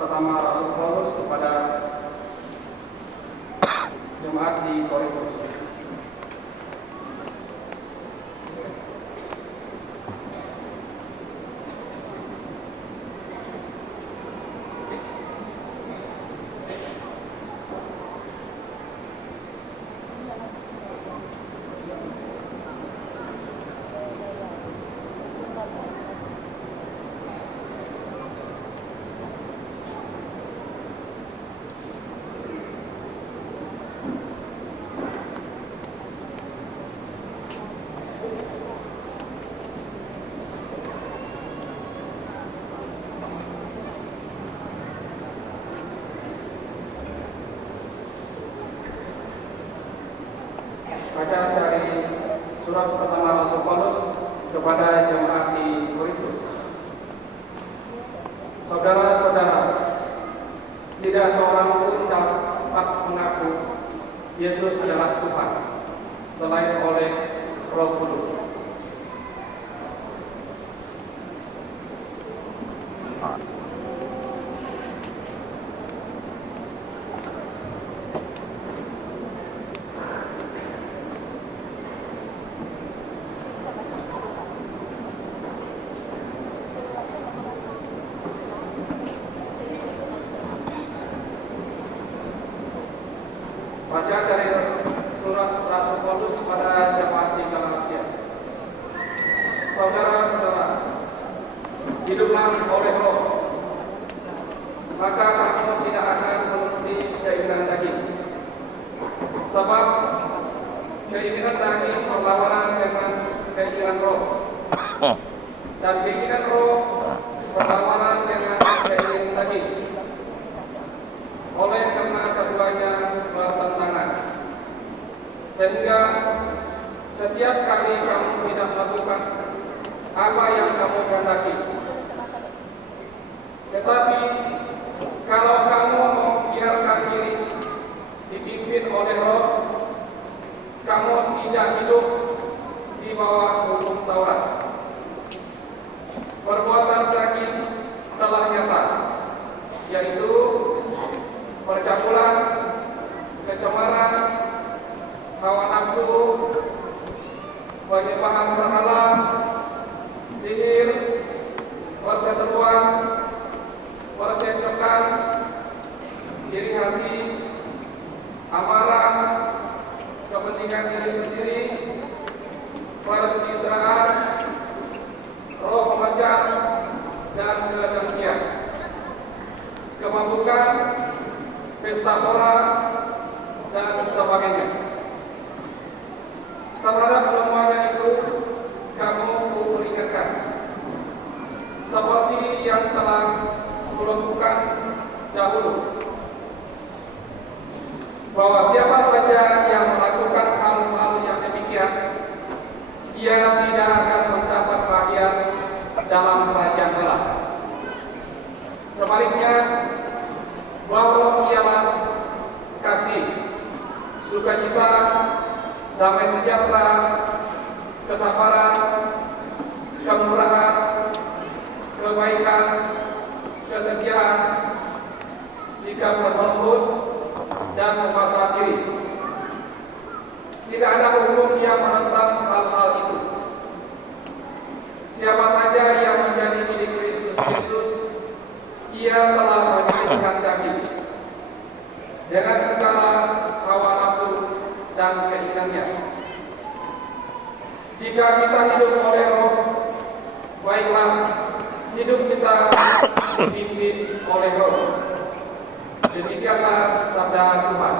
pertama Rasul Paulus kepada jemaat di Korintus. Bacaan dari surat pertama Rasul Paulus kepada jemaat di Korintus. Saudara-saudara, tidak seorang pun dapat mengaku Yesus adalah Tuhan selain oleh Roh Kudus. Bacaan dari surat Rasul Paulus kepada jemaat di Galatia. Saudara-saudara, hiduplah oleh Roh, maka kamu tidak akan menuruti keinginan daging. Sebab keinginan daging berlawanan dengan keinginan Roh, dan keinginan Roh berlawanan dengan keinginan daging. Oleh karena keduanya bertentangan, sehingga setiap kali kamu tidak melakukan apa yang kamu kehendaki. Tetapi kalau kamu membiarkan diri dipimpin oleh Roh, kamu tidak hidup di bawah hukum Taurat. Perbuatan daging telah nyata, yaitu percabulan, kecemaran, hawa nafsu, penyembahan berhala, sihir, perseteruan, percekcokan, iri hati, amarah, kepentingan diri sendiri, pencitraan, roh pemecah, dan kedengkian, kemabukan, pesta pora, dan sebagainya. Terhadap semuanya itu kamu kuperingatkan, seperti yang telah kulakukan dahulu, bahwa siapa saja yang melakukan hal-hal yang demikian, ia tidak akan mendapat bagian dalam kerajaan Allah. Sebaliknya, bahwa ialah kasih, sukacita, damai sejahtera, kesabaran, kemurahan, kebaikan, kesetiaan, sikap berlembut, dan menguasai diri. Tidak ada hukum yang menentang hal-hal itu. Siapa saja yang menjadi milik Kristus Yesus, ia telah menyembelihkan daging dengan segala hawa nafsu dan keinginannya. Jika kita hidup oleh Roh, baiklah hidup kita dipimpin oleh Roh. Demikianlah sabda Tuhan.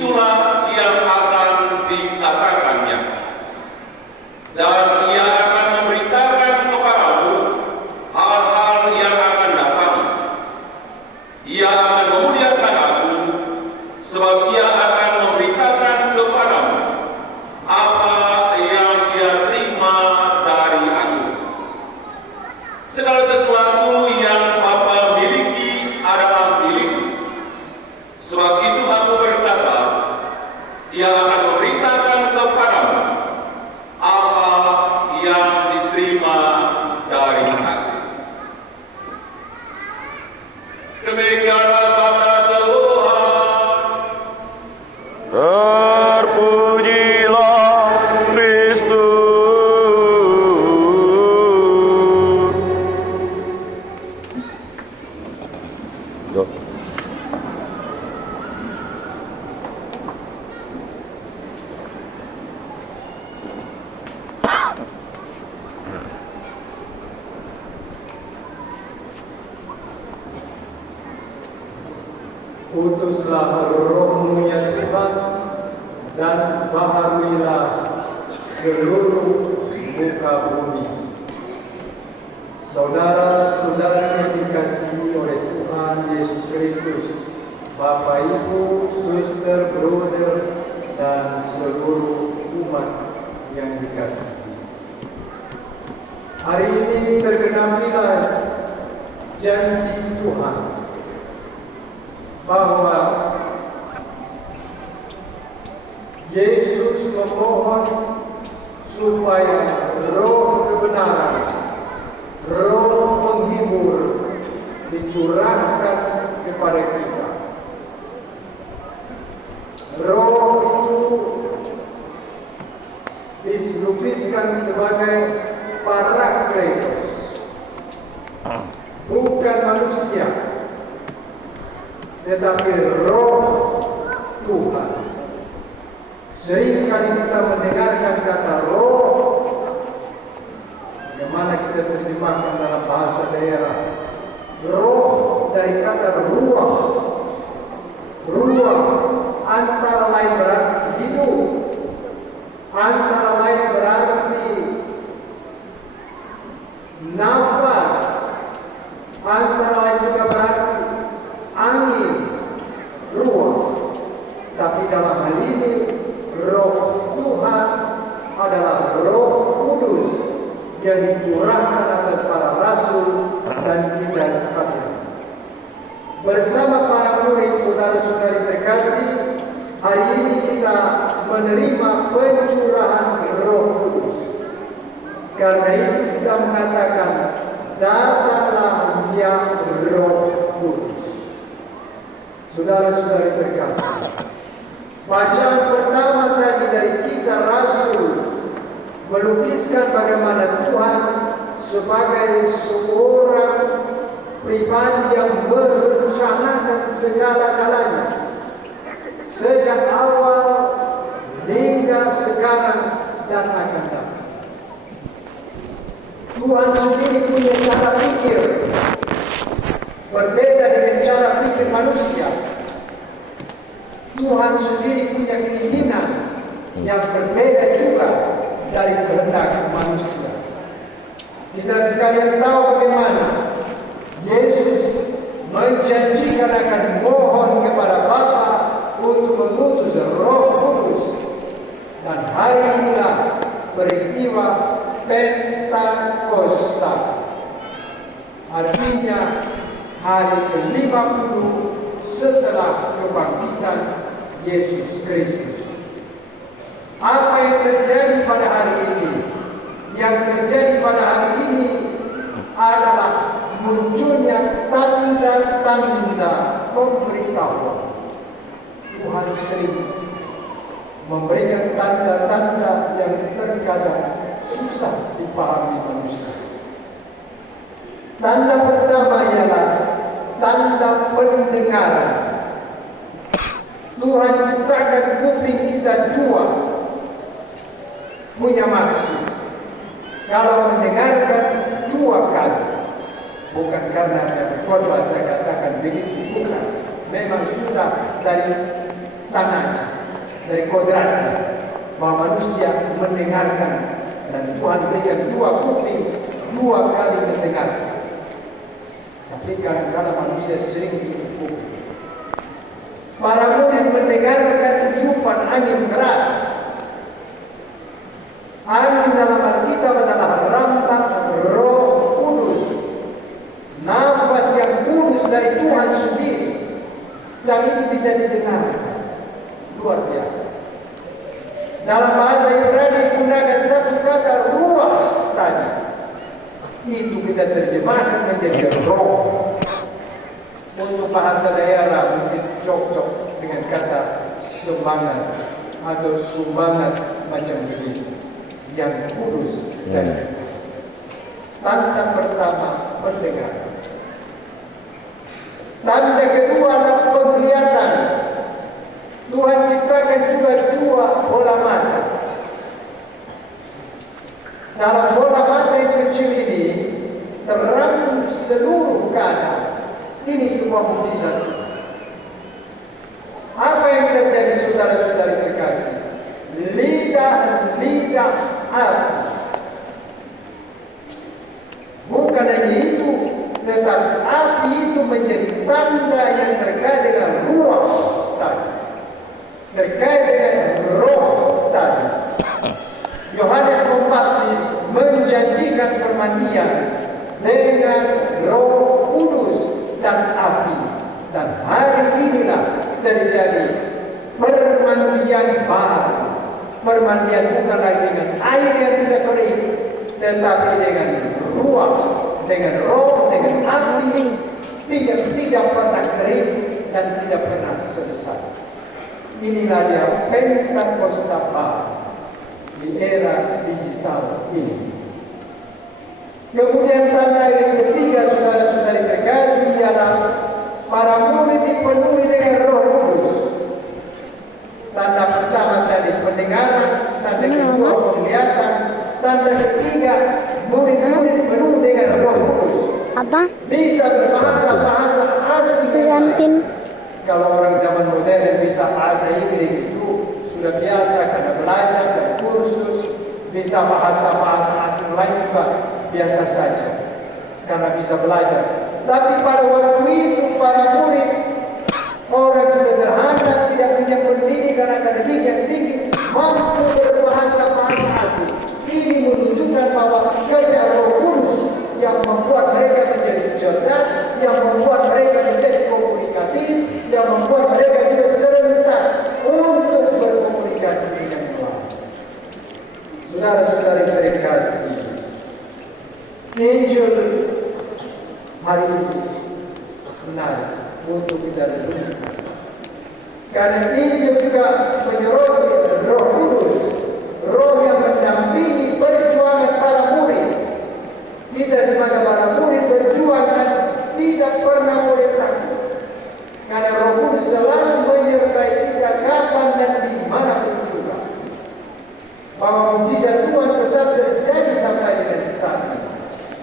itulah yang akan dikatakannya. Dan ia akan memberitakan kepadamu hal-hal yang akan datang. Ia akan memuliakan aku, sebab ia akan memberitakan kepadamu apa yang dia terima dari aku. Segala sesuatu yang Bapa miliki adalah milikku. Sebab itu aku berkata, ia akan memberitakan kepadamu apa yang diterima dari aku. Demikianlah sabda Tuhan. Terpujilah Kristus. Utuslah roh-Mu ya Tuhan, dan baharuilah seluruh muka bumi. Saudara-saudari yang dikasihi oleh Tuhan Yesus Kristus, Bapak, Ibu, suster, brother, dan seluruh umat yang dikasihi. Hari ini tergenapilah janji Tuhan bahwa Yesus memohon supaya roh kebenaran, roh penghibur dicurahkan kepada kita. Roh itu dilukiskan sebagai Parakletos, bukan manusia, tetapi roh Tuhan. Seringkali kita mendengarkan kata roh, yang mana kita terjemahkan dalam bahasa daerah. Roh dari kata ruah. Ruah antara lain berarti hidup, antara lain berarti nafas, antara lain juga berarti angin, ruah. Tapi dalam hal ini roh Tuhan adalah roh kudus yang dicurahkan atas para rasul dan kita sekalian. Bersama para murid, saudara-saudari terkasih, hari ini kita menerima pencurahan roh kudus. Karena itu kita mengatakan, datanglah ya roh kudus. Saudara-saudari terkasih, bacaan pertama tadi dari Kisah Rasul melukiskan bagaimana Tuhan sebagai seorang pribadi yang merencanakan segala-galanya sejak awal hingga sekarang dan akan datang. Tuhan sendiri punya cara pikir berbeda dengan cara pikir manusia. Tuhan sendiri punya keinginan yang berbeda juga dari kehendak manusia. Kita sekalian tahu bagaimana Yesus menjanjikan akan mohon kepada Bapa untuk mengutus Roh Kudus. Dan hari inilah peristiwa Pentakosta. Artinya hari ke-50 setelah kebangkitan Yesus Kristus. Apa yang terjadi pada hari ini? Yang terjadi pada hari ini adalah munculnya tanda-tanda pemberitahuan. Tuhan sering memberikan tanda-tanda yang terkadang susah dipahami manusia. Tanda pertama ialah tanda pendengaran. Tuhan ciptakan kuping kita dua, punya maksud. Kalau mendengarkan dua kali, bukan karena saya berkhotbah saya katakan begitu, bukan. Memang sudah dari sangat dari kodratnya bahwa manusia mendengarkan, dan Tuhan berikan 2 kuping 2 kali mendengar. Tapi kadang-kadang manusia sering tutup kuping. Para murid mendengarkan tiupan angin keras. Angin dalam Alkitab adalah lambang Roh Kudus, nafas yang kudus dari Tuhan sendiri, dan itu bisa didengarkan. Luar biasa. Dalam bahasa Ibrani gunakan satu kata ruah tadi. Itu kita terjemahkan menjadi roh. Untuk bahasa daerah mungkin cocok dengan kata semangat atau sumbangan macam begitu. Yang kudus dan tanda pertama pendengaran. Tanda kedua adalah penglihatan. Tuhan ciptakan juga 2 bola mata. Dalam bola mata yang kecil ini terangkum seluruh keadaan. Ini sebuah mukjizat. Apa yang terjadi saudara-saudari terkasih? Lidah api. Bukan hanya itu, tetapi api itu menjadi tanda yang terkait dengan ruah tadi, terkait dengan roh tadi. Yohanes Pembaptis menjanjikan permandian dengan Roh Kudus dan api, dan hari inilah terjadi permandian baru. Permandian bukan lagi dengan air yang bisa kering, tetapi dengan ruah, dengan roh, dengan api, tidak pernah kering dan tidak pernah selesai. Inilah dia Pentakosta baru di era digital ini. Kemudian tanda yang ketiga, saudara-saudari terkasih, ialah para murid dipenuhi dengan Roh Kudus. Tanda pertama tadi pendengaran, tanda kedua penglihatan, tanda ketiga murid-murid penuh dengan Roh Kudus. Apa? Bisa berbahasa asing. Kalau orang zaman modern bisa bahasa Inggris itu sudah biasa karena belajar dan kursus. Bisa bahasa asing lain juga biasa saja karena bisa belajar. Tapi pada waktu itu para murid, orang sederhana, tidak punya pendidikan akademik yang tinggi, mampu berbahasa asing. Ini menunjukkan bahwa kerja Roh Kudus yang membuat mereka menjadi cerdas, yang membuat mereka menjadi komunikatif, yang membuat mereka juga serentak untuk berkomunikasi dengan Tuhan. Saudara-saudari terkasih, Injil hari ini menarik untuk kita renungkan. Karena Injil juga menyoroti Roh Kudus, Roh yang mendampingi perjuangan para murid. Kita sebagai para murid berjuang dan tidak pernah boleh takut. Karena Roh Kudus selalu menyertai kita kapan dan di mana pun juga. Bahwa mujizat Tuhan tetap terjadi sampai dengan saat ini.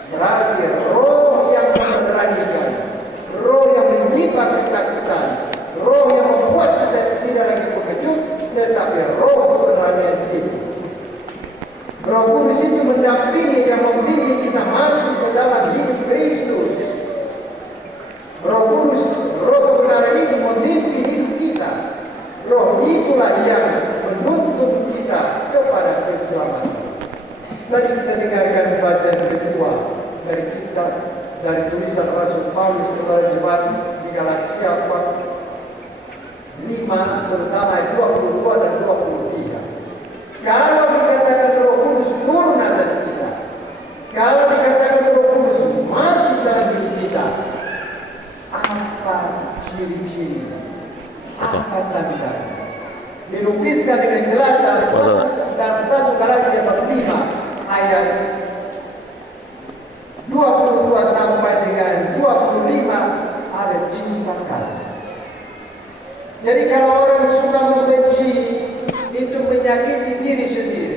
Berarti roh yang memberanikan, roh yang menyimpan ketakutan, roh yang membuat kita tidak lagi terkejut, tetapi roh keberanian itu. Roh Kudus itu mendampingi dan membimbing kita masuk ke dalam hidup Kristus. Roh Kudus, roh kebenaran itu memimpin hidup kita. Roh itulah yang menuntun kita kepada keselamatan. Tadi kita dengarkan bacaan kedua dari kitab, dari tulisan Rasul Paulus kepada jemaat di Galatia 5, terutama 22 dan 23. Kalau dikatakan Roh Kudus turun atas kita, kalau dikatakan Roh Kudus masuk dalam hidup kita, apa ciri-ciri? Apa tanda? Dilukiskan dengan jelas dalam 1 Galatia 5 ayat 22 sampai dengan 25 ada cinta kasih. Jadi kalau orang suka membenci, itu menyakiti diri sendiri.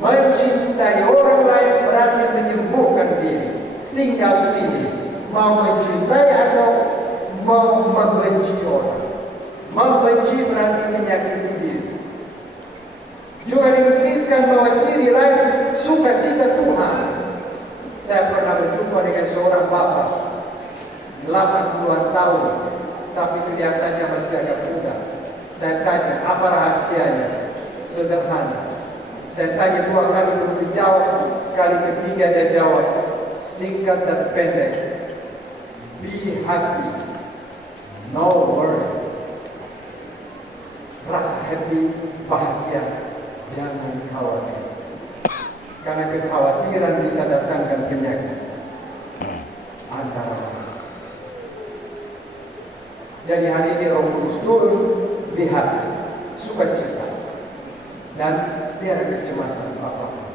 Mencintai orang lain berarti menyembuhkan diri. Tinggal pilih mau mencintai atau mau membenci orang. Membenci seorang bapak 80-an tahun, tapi kelihatannya masih agak muda. Saya tanya, apa rahasianya? Sederhana. Saya tanya 2 kali belum dijawab, kali ketiga dia jawab, singkat dan pendek. Be happy, no worry. Rasa happy, bahagia, jangan khawatir. Karena kekhawatiran bisa datangkan penyakit. Antara lain. Jadi hari ini Roh Kudus turun, lihat, sukacita, dan tiada kecemasan apa-apa.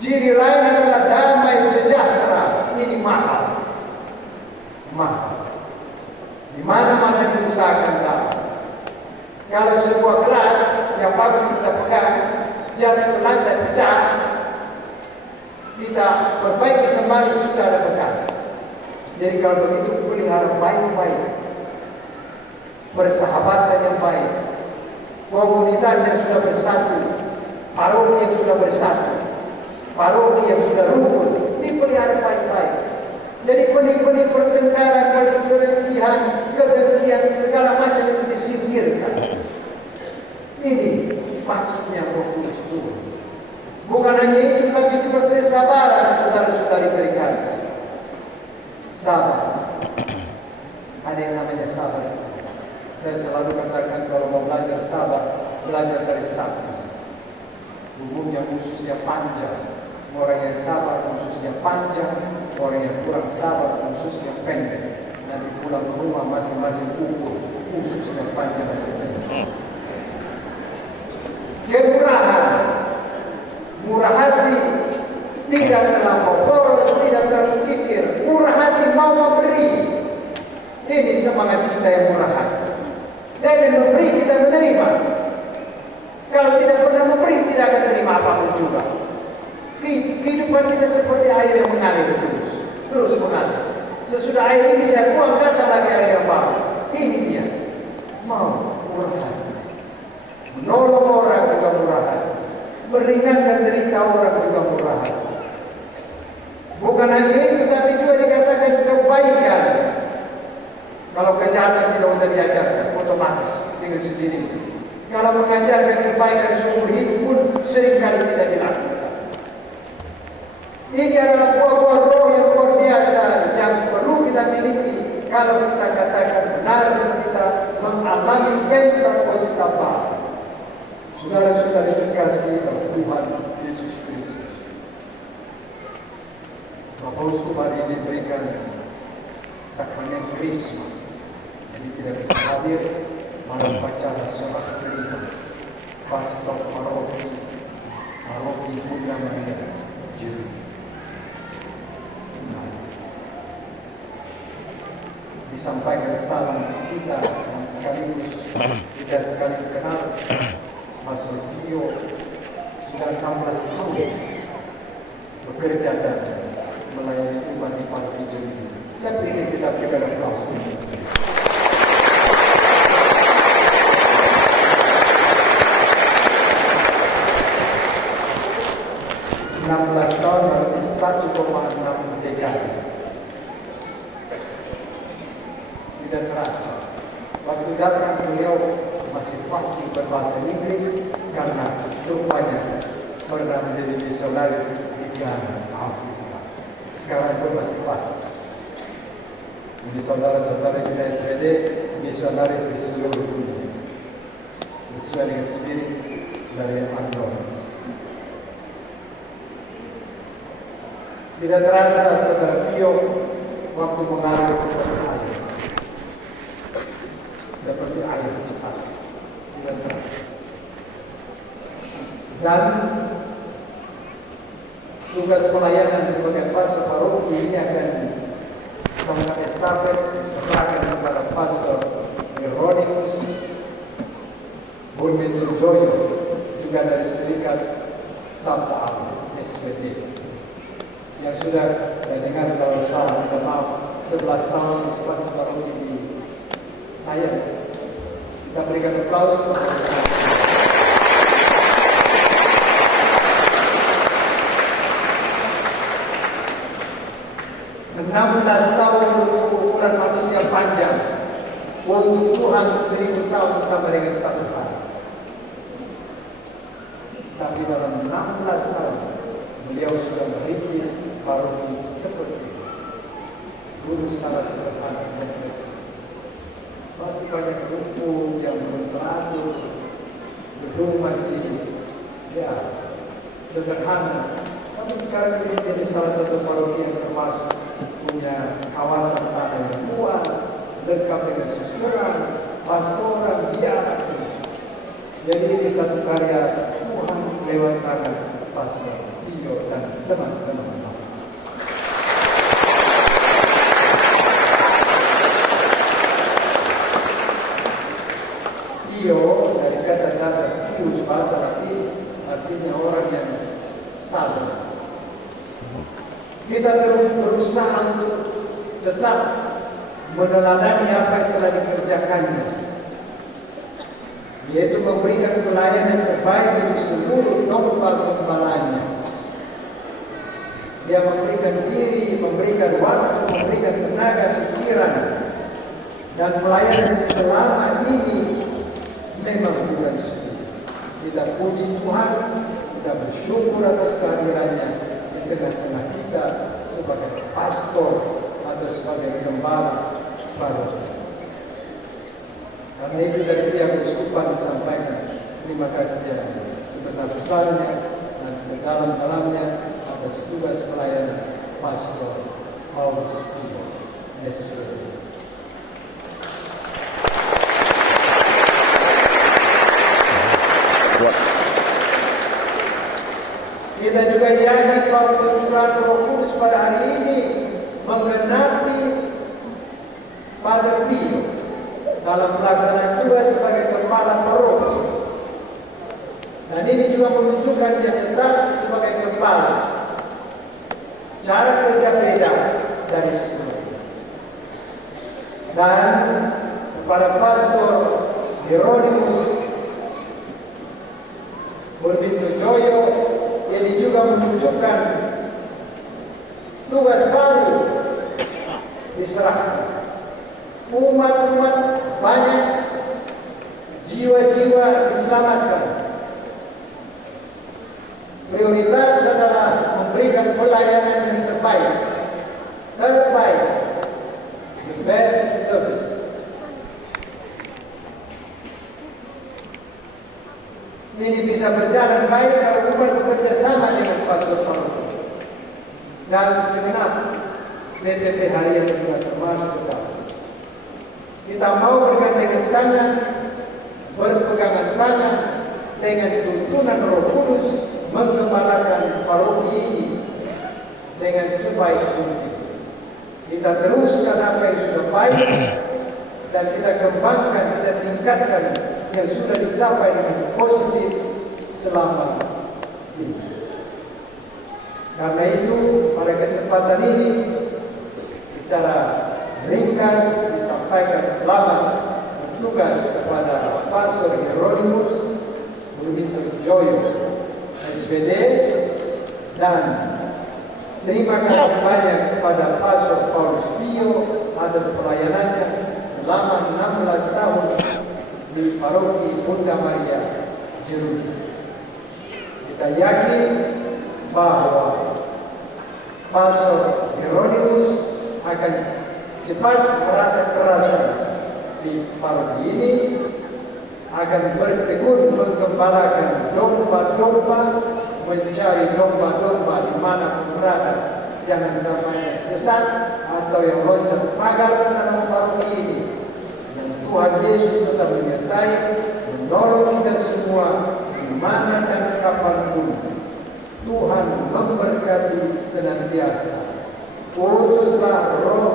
Ciri lain adalah damai sejahtera. Ini mahal. Di mana-mana diusahakan damai. Kalau sebuah gelas yang bagus kita pegang, jatuh ke lantai pecah, kita perbaiki kembali, sudah ada bekas. Jadi kalau begitu pelihara baik-baik, persahabatan yang baik, komunitas yang sudah bersatu, paroki yang sudah bersatu, paroki yang sudah rukun, dipelihara baik-baik. Jadi benih-benih pertengkaran, perselisihan, kebencian, segala macam itu disingkirkan. Ini maksudnya Roh Kudus turun. Bukan hanya itu, tapi juga kesabaran, saudara-saudari berkasih. Sabar. Ada yang namanya sabar. Saya selalu katakan kalau mau belajar sabar, belajar dari sakti. Umumnya khususnya panjang. Orang yang sabar khususnya panjang, orang yang kurang sabar khususnya pendek. Nanti pulang ke rumah masing-masing ukur khususnya panjang dan pendek. Kemurahan, murah hati, tidak terlampau boros, tidak terlalu kikir. Murah hati mau memberi. Ini semangat kita yang murah hati. Dan memberi kita menerima. Kalau tidak pernah memberi, tidak akan terima apapun juga. Kehidupan kita seperti air yang mengalir terus mengalir. Sesudah air ini saya buang, datang lagi air yang baru. Ini dia. Mau murah hati. Menolong orang juga murah hati. Meringankan derita orang juga murah hati. Bukan hanya itu, tapi juga dikatakan kebaikan. Kalau kejahatan tidak usah diajarkan, otomatis dengan sendiri. Kalau mengajarkan kebaikan seumur hidup pun seringkali tidak dilakukan. Ini adalah buah-buah roh yang luar biasa yang perlu kita miliki kalau kita katakan benar kita mengalami Pentakosta. Saudara-saudari terkasih Tuhan Yesus Kristus. Bapak Uskup hari ini berikan sakramen Krisma. Jadi tidak bisa hadir malam upacara sholat kelima. Pastor paroki Bunda Maria Juru. Disampaikan salam kita dan sekaligus kita sekali kenal Pastor Tio sudah 16 tahun bekerja dan melayani umat di Paroki Juru. Saya pikir kita berikan aplaus. 16 tahun berarti 1,6 dekade. Tidak terasa. Waktu datang beliau masih fasih berbahasa Inggris karena rupanya pernah menjadi misionaris di Ghana, Afrika. Sekarang pun masih fasih. Jadi saudara-saudara kita SPD misionaris di seluruh dunia. Sesuai dengan spirit dari Andronis. Tidak terasa saudara Pio waktu mengalir seperti air. Seperti air cepat. Tidak terasa. Dan tugas pelayanan sebagai pastor paroki ini akan mengambil estafet diserahkan kepada Pastor Hieronymus Burmeturjoyo juga dari Serikat Sabda Allah SPD yang sudah saya dengar kalau salah minta maaf 11 tahun Pastor paroki di Ayam. Kita berikan aplaus. Tuhan 1000 tahun sama dengan satu hari. Tapi dalam 16 tahun beliau sudah merintis paroki seperti itu. Guru sangat sederhana dan biasa. Masih banyak buku yang belum teratur, gedung masih sederhana. Tapi sekarang ini menjadi salah satu paroki yang termasuk punya kawasan tanah yang luas, lengkap dengan susunan, pastoran, jadi ini satu karya Tuhan lewat tangan Pastor Pio dan teman-teman. Pio dari kata dasar Pius bahasa Latin artinya orang yang sabar. Kita terus berusaha untuk tetap meneladani apa yang telah dikerjakannya, yaitu memberikan pelayanan terbaik untuk seluruh domba-dombalanya. Dia memberikan diri, memberikan waktu, memberikan tenaga, pikiran, dan pelayanan selama ini memang bukan sedikit. Kita puji Tuhan, kita bersyukur atas kehadirannya di tengah-tengah kita sebagai pastor atau sebagai gembala paroki. Karena itu dari pihak Uskupan disampaikan terima kasih yang sebesar-besarnya dan sedalam-dalamnya atas tugas pelayanan Pastor Paulus Pio SPD. Kita juga yakin bahwa pencurahan Roh Kudus pada hari ini menggenapi Father Pio dalam pelaksanaan tugas sebagai kepala paroki. Dan ini juga menunjukkan dia tetap sebagai kepala. Cara kerja beda dari sebelumnya. Dan kepada Pastor Hieronymus Joyo, ini juga menunjukkan tugas baru diserahkan. Umat-umat banyak, jiwa-jiwa diselamatkan. Prioritas adalah memberikan pelayanan yang terbaik, the best service. Ini bisa berjalan baik kalau umat bekerja sama dengan Pastor Paulus. Dan segenap BPP harian juga termasuk kita. Kita mau bergandengan tangan, berpegangan tangan dengan tuntunan Roh Kudus menggembalakan paroki ini dengan sebaik mungkin. Kita teruskan apa yang sudah baik dan kita kembangkan, kita tingkatkan yang sudah dicapai dengan positif selama ini. Karena itu pada kesempatan ini secara ringkas disampaikan selamat bertugas kepada Pastor Hieronymus Joyo SPD dan terima kasih banyak kepada Pastor Paulus Pio atas pelayanannya selama 16 tahun di paroki Bunda Maria Jerusalem. Kita yakin bahwa Pastor Hieronymus akan cepat merasa kerasan di paroki ini, akan bertekun menggembalakan domba-domba, mencari domba-domba di mana berada, jangan sampai sesat atau yang loncat pagar dalam paroki ini. Dan Tuhan Yesus tetap menyertai, menolong kita semua di mana dan kapanpun. Tuhan memberkati senantiasa. Utuslah Roh